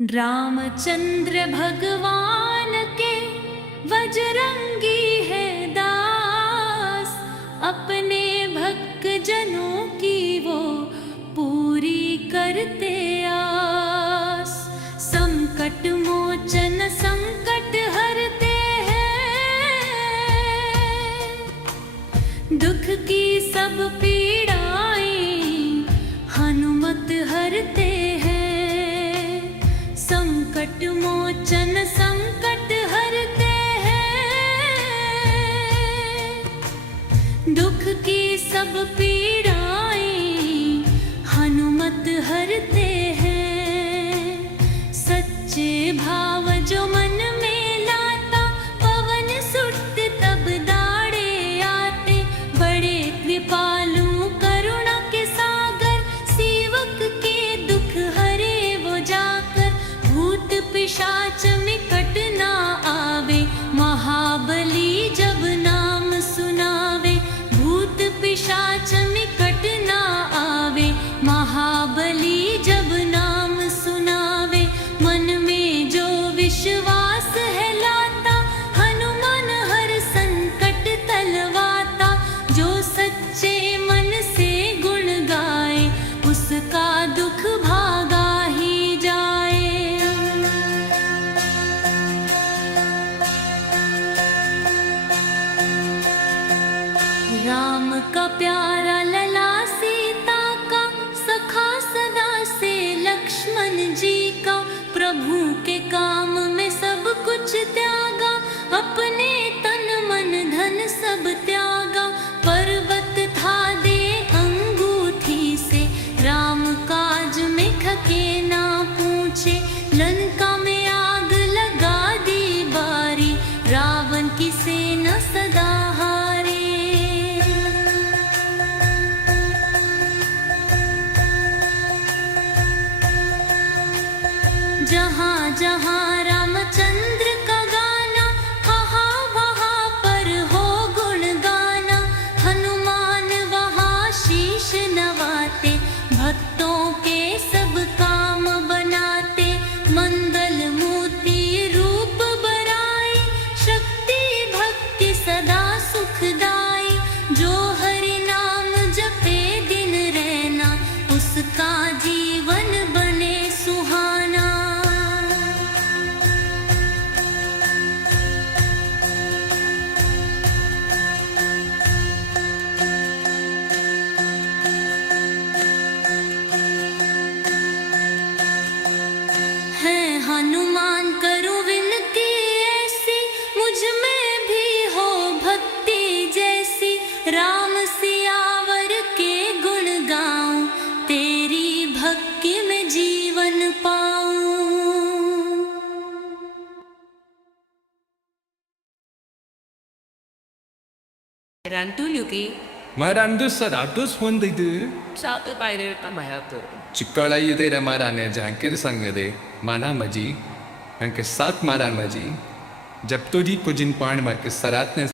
रामचंद्र भगवान के बजरंगी है दास, अपने भक्त जनों की वो पूरी करते आस। संकट मोचन संकट हरते हैं, दुख की सब पीड़ाएं हनुमत हरते हैं। संकट मोचन संकट हरते हैं, दुख की सब पीड़ाएं हनुमत हरते हैं। सच्चे भाव जो मन में लाता, पवन सुट तब दाड़े आते। बड़े कृपालु करुणा के सागर, सेवक के दुख हरे वो जाकर। भूत पिशाच निकट ना आवे, महाबली जब नाम सुनावे। भूत पिशाच निकट ना आवे, महाबली जब नाम सुनावे। मन में जो विश्वास है लाता, हनुमान हर संकट टलवाता। जो सच्चे मन से गुण गाए, उसका दुख भागा ही जाए। राम का प्यारा लला सीता का, सखा सदा से लक्ष्मण जी का। प्रभु के काम में सब कुछ त्यागा, अपने तन मन धन सब त्यागा। पर्वत था दे अंगूठी से, राम काज में खके ना पूछे। लंका में आग लगा दी बारी, रावण की सेना सदा हारे। जहाँ जहाँ रामचंद्र का गाना, वहाँ वहाँ पर हो गुण गाना। हनुमान वहाँ शीश नवाते, भक्तों के सब काम बनाते। मंगल मूर्ति रूप बराई, शक्ति भक्ति सदा सुखदाई। जो हरि नाम जपे दिन रहना, उसका जीवन बने सुहाना। हनुमान करूं विनती ऐसी, मुझ में भी हो भक्ति जैसी। राम सियावर के गुण गाऊं, तेरी भक्ति में जीवन पाऊं। 란뚜류기 말안도 써라도 손대드 사드 바이를 따마야도 चिक्कड़ा ये तेरा मारा ने जाकर संग दे माना मजी अंके साथ मारा मजी जब तो जी पुजिन पाण में के सरात ने